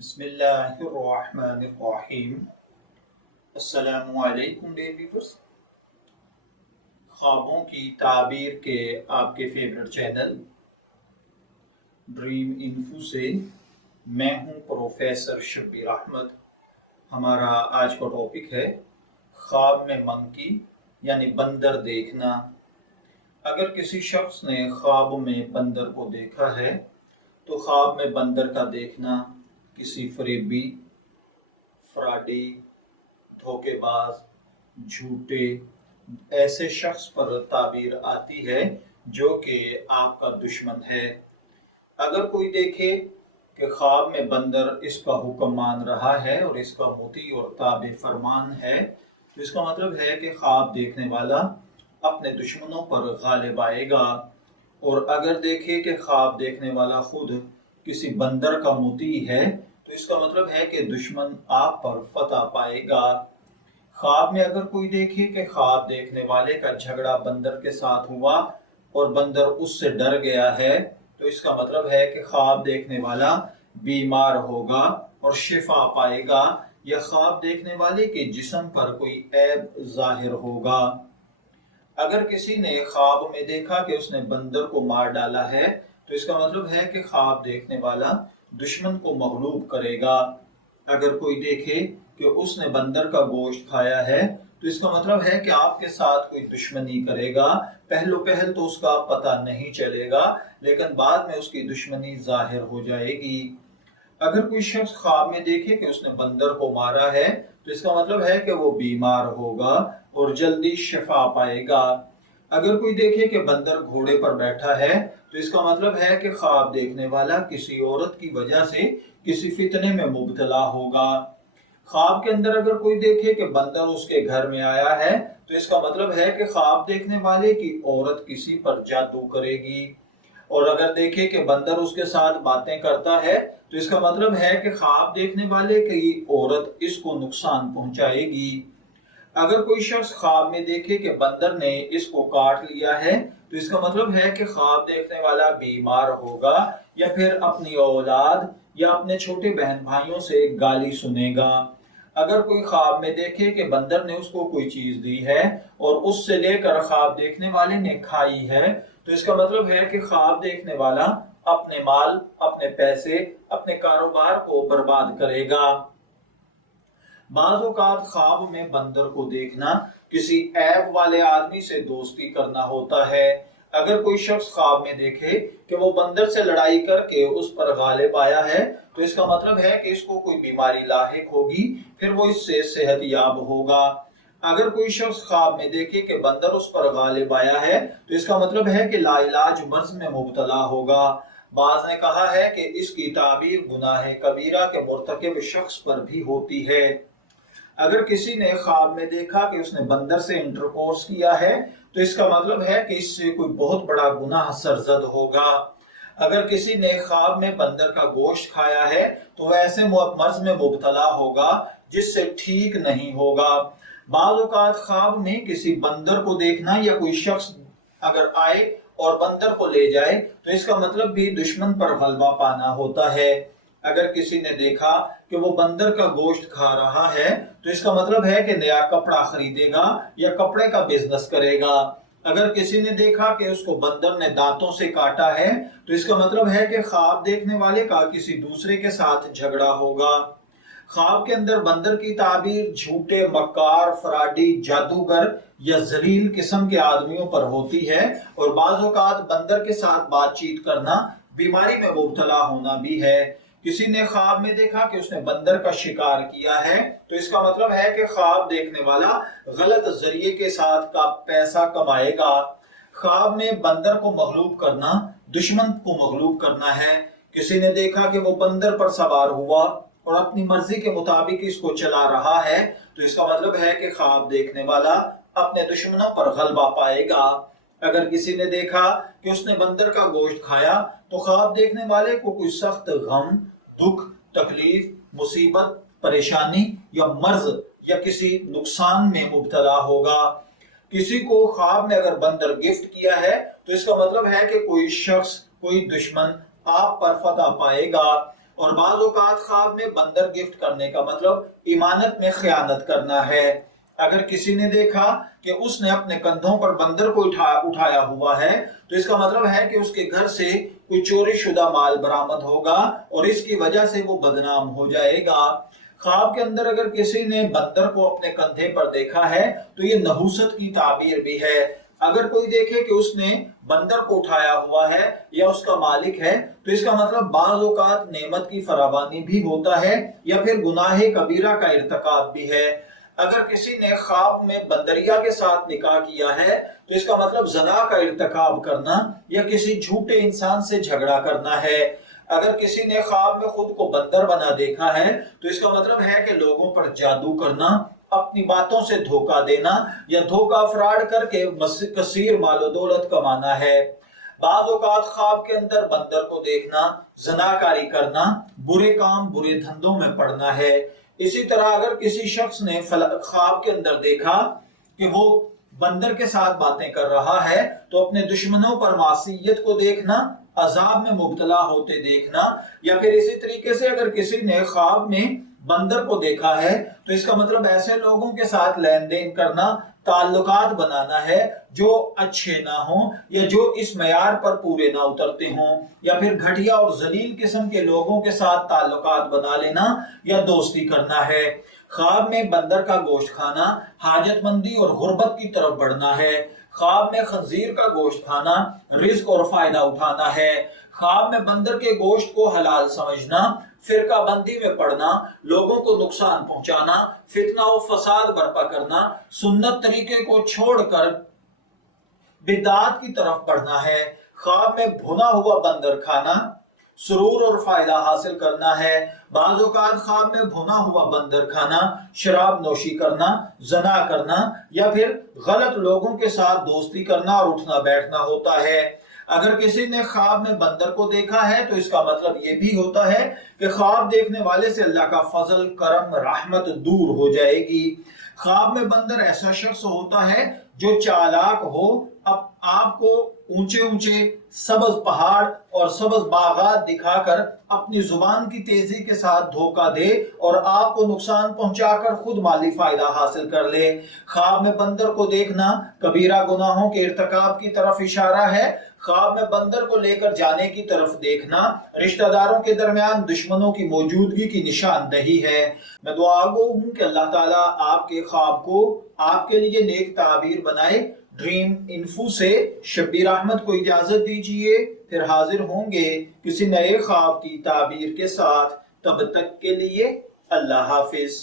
بسم اللہ الرحمن الرحیم۔ السلام علیکم ڈیئر ویورز، خوابوں کی تعبیر کے آپ کے فیورٹ چینل ڈریم انفو سے میں ہوں پروفیسر شبیر احمد۔ ہمارا آج کا ٹاپک ہے خواب میں منکی یعنی بندر دیکھنا۔ اگر کسی شخص نے خواب میں بندر کو دیکھا ہے تو خواب میں بندر کا دیکھنا کسی فریبی، فراڈی، دھوکے باز، جھوٹے ایسے شخص پر تعبیر آتی ہے جو کہ آپ کا دشمن ہے۔ اگر کوئی دیکھے کہ خواب میں بندر اس کا حکم مان رہا ہے اور اس کا مطیع اور تابع فرمان ہے تو اس کا مطلب ہے کہ خواب دیکھنے والا اپنے دشمنوں پر غالب آئے گا، اور اگر دیکھے کہ خواب دیکھنے والا خود کسی بندر کا مطیع ہے تو اس کا مطلب ہے کہ دشمن آپ پر فتح پائے گا۔ خواب میں اگر کوئی دیکھے کہ خواب دیکھنے والے کا جھگڑا بندر کے ساتھ ہوا اور بندر اس سے ڈر گیا ہے تو اس کا مطلب ہے کہ خواب دیکھنے والا بیمار ہوگا اور شفا پائے گا، یا خواب دیکھنے والے کے جسم پر کوئی عیب ظاہر ہوگا۔ اگر کسی نے خواب میں دیکھا کہ اس نے بندر کو مار ڈالا ہے تو اس کا مطلب ہے کہ خواب دیکھنے والا دشمن کو مغلوب کرے گا۔ اگر کوئی دیکھے کہ اس نے بندر کا گوشت کھایا ہے تو اس کا مطلب ہے کہ آپ کے ساتھ کوئی دشمنی کرے گا۔ پہلو پہل تو اس کا پتہ نہیں چلے گا لیکن بعد میں اس کی دشمنی ظاہر ہو جائے گی۔ اگر کوئی شخص خواب میں دیکھے کہ اس نے بندر کو مارا ہے تو اس کا مطلب ہے کہ وہ بیمار ہوگا اور جلدی شفا پائے گا۔ اگر کوئی دیکھے کہ بندر گھوڑے پر بیٹھا ہے تو اس کا مطلب ہے کہ خواب دیکھنے والا کسی عورت کی وجہ سے کسی فتنے میں مبتلا ہوگا۔ خواب کے اندر اگر کوئی دیکھے کہ بندر اس کے گھر میں آیا ہے تو اس کا مطلب ہے کہ خواب دیکھنے والے کی عورت کسی پر جادو کرے گی، اور اگر دیکھے کہ بندر اس کے ساتھ باتیں کرتا ہے تو اس کا مطلب ہے کہ خواب دیکھنے والے کی عورت اس کو نقصان پہنچائے گی۔ اگر کوئی شخص خواب میں دیکھے کہ بندر نے اس کو کاٹ لیا ہے تو اس کا مطلب ہے کہ خواب دیکھنے والا بیمار ہوگا، یا پھر اپنی اولاد یا اپنے چھوٹے بہن بھائیوں سے گالی سنے گا۔ اگر کوئی خواب میں دیکھے کہ بندر نے اس کو کوئی چیز دی ہے اور اس سے لے کر خواب دیکھنے والے نے کھائی ہے تو اس کا مطلب ہے کہ خواب دیکھنے والا اپنے مال، اپنے پیسے، اپنے کاروبار کو برباد کرے گا۔ بعض اوقات خواب میں بندر کو دیکھنا کسی عیب والے آدمی سے دوستی کرنا ہوتا ہے۔ اگر کوئی شخص خواب میں دیکھے کہ وہ بندر سے لڑائی کر کے اس پر غالب آیا ہے تو اس کا مطلب ہے کہ اس کو کوئی بیماری لاحق ہوگی، پھر وہ اس سے صحت یاب ہوگا۔ اگر کوئی شخص خواب میں دیکھے کہ بندر اس پر غالب آیا ہے تو اس کا مطلب ہے کہ لا علاج مرض میں مبتلا ہوگا۔ بعض نے کہا ہے کہ اس کی تعبیر گناہ کبیرہ کے مرتکب شخص پر بھی ہوتی ہے۔ اگر کسی نے خواب میں دیکھا کہ اس نے بندر سے انٹرکورس کیا ہے تو اس کا مطلب ہے کہ اس سے کوئی بہت بڑا گناہ سرزد ہوگا۔ اگر کسی نے خواب میں بندر کا گوشت کھایا ہے تو وہ ایسے مرض میں مبتلا ہوگا جس سے ٹھیک نہیں ہوگا۔ بعض اوقات خواب میں کسی بندر کو دیکھنا یا کوئی شخص اگر آئے اور بندر کو لے جائے تو اس کا مطلب بھی دشمن پر غلبہ پانا ہوتا ہے۔ اگر کسی نے دیکھا کہ وہ بندر کا گوشت کھا رہا ہے تو اس کا مطلب ہے کہ نیا کپڑا خریدے گا یا کپڑے کا بزنس کرے گا۔ اگر کسی نے دیکھا کہ اس کو بندر نے دانتوں سے کاٹا ہے تو اس کا مطلب ہے کہ خواب دیکھنے والے کا کسی دوسرے کے ساتھ جھگڑا ہوگا۔ خواب کے اندر بندر کی تعبیر جھوٹے، مکار، فراڈی، جادوگر یا ذلیل قسم کے آدمیوں پر ہوتی ہے، اور بعض اوقات بندر کے ساتھ بات چیت کرنا بیماری میں مبتلا ہونا بھی ہے۔ کسی نے خواب میں دیکھا کہ اس نے بندر کا شکار کیا ہے تو اس کا مطلب ہے کہ خواب دیکھنے والا غلط ذریعے کے ساتھ کا پیسہ کمائے گا۔ خواب میں بندر کو مغلوب کرنا دشمن کو مغلوب کرنا ہے۔ کسی نے دیکھا کہ وہ بندر پر سوار ہوا اور اپنی مرضی کے مطابق اس کو چلا رہا ہے تو اس کا مطلب ہے کہ خواب دیکھنے والا اپنے دشمنوں پر غلبہ پائے گا۔ اگر کسی نے دیکھا کہ اس نے بندر کا گوشت کھایا تو خواب دیکھنے والے کو کوئی سخت غم، دکھ، تکلیف، مصیبت، پریشانی یا مرض یا کسی نقصان میں مبتلا ہوگا۔ کسی کو خواب میں اگر بندر گفٹ کیا ہے تو اس کا مطلب ہے کہ کوئی شخص، کوئی دشمن آپ پر فتح پائے گا، اور بعض اوقات خواب میں بندر گفٹ کرنے کا مطلب ایمانت میں خیانت کرنا ہے۔ اگر کسی نے دیکھا کہ اس نے اپنے کندھوں پر بندر کو اٹھایا ہوا ہے تو اس کا مطلب ہے کہ اس کے گھر سے کوئی چوری شدہ مال برآمد ہوگا اور اس کی وجہ سے وہ بدنام ہو جائے گا۔ خواب کے اندر اگر کسی نے بندر کو اپنے کندھے پر دیکھا ہے تو یہ نحوست کی تعبیر بھی ہے۔ اگر کوئی دیکھے کہ اس نے بندر کو اٹھایا ہوا ہے یا اس کا مالک ہے تو اس کا مطلب بعض اوقات نعمت کی فراوانی بھی ہوتا ہے یا پھر گناہ کبیرہ کا ارتکاب بھی ہے۔ اگر کسی نے خواب میں بندریا کے ساتھ نکاح کیا ہے تو اس کا مطلب زنا کا ارتکاب کرنا یا کسی جھوٹے انسان سے جھگڑا کرنا ہے۔ اگر کسی نے خواب میں خود کو بندر بنا دیکھا ہے تو اس کا مطلب ہے کہ لوگوں پر جادو کرنا، اپنی باتوں سے دھوکہ دینا یا دھوکہ فراڈ کر کے کثیر مال و دولت کمانا ہے۔ بعض اوقات خواب کے اندر بندر کو دیکھنا زناکاری کرنا، برے کام برے دھندوں میں پڑنا ہے۔ اسی طرح اگر کسی شخص نے خواب کے اندر دیکھا کہ وہ بندر کے ساتھ باتیں کر رہا ہے تو اپنے دشمنوں پر معصیت کو دیکھنا، عذاب میں مبتلا ہوتے دیکھنا، یا پھر اسی طریقے سے اگر کسی نے خواب میں بندر کو دیکھا ہے تو اس کا مطلب ایسے لوگوں کے ساتھ لین دین کرنا، تعلقات بنانا ہے جو اچھے نہ ہوں یا جو اس معیار پر پورے نہ اترتے ہوں، یا پھر گھٹیا اور ذلیل قسم کے لوگوں کے ساتھ تعلقات بنا لینا یا دوستی کرنا ہے۔ خواب میں بندر کا گوشت کھانا حاجت مندی اور غربت کی طرف بڑھنا ہے۔ خواب میں خنزیر کا گوشت کھانا رزق اور فائدہ اٹھانا ہے۔ خواب میں بندر کے گوشت کو حلال سمجھنا، فرقہ بندی میں پڑنا، لوگوں کو نقصان پہنچانا، فتنہ و فساد برپا کرنا، سنت طریقے کو چھوڑ کر بدعات کی طرف بڑھنا ہے۔ خواب میں بھنا ہوا بندر کھانا سرور اور فائدہ حاصل کرنا ہے۔ بعض اوقات خواب میں بھنا ہوا بندر کھانا، شراب نوشی کرنا، زنا کرنا یا پھر غلط لوگوں کے ساتھ دوستی کرنا اور اٹھنا بیٹھنا ہوتا ہے۔ اگر کسی نے خواب میں بندر کو دیکھا ہے تو اس کا مطلب یہ بھی ہوتا ہے کہ خواب دیکھنے والے سے اللہ کا فضل، کرم، رحمت دور ہو جائے گی۔ خواب میں بندر ایسا شخص ہوتا ہے جو چالاک ہو، آپ کو اونچے اونچے سبز پہاڑ اور سبز باغات دکھا کر اپنی زبان کی تیزی کے ساتھ دھوکہ دے اور آپ کو نقصان پہنچا کر خود مالی فائدہ حاصل کر لے۔ خواب میں بندر کو دیکھنا کبیرہ گناہوں کے ارتکاب کی طرف اشارہ ہے۔ خواب میں بندر کو لے کر جانے کی طرف دیکھنا رشتہ داروں کے درمیان دشمنوں کی موجودگی کی نشاندہی ہے۔ میں دعا گو ہوں کہ اللہ تعالیٰ آپ کے خواب کو آپ کے لیے نیک تعبیر بنائے۔ ڈریم انفو سے شبیر احمد کو اجازت دیجیے، پھر حاضر ہوں گے کسی نئے خواب کی تعبیر کے ساتھ۔ تب تک کے لیے اللہ حافظ۔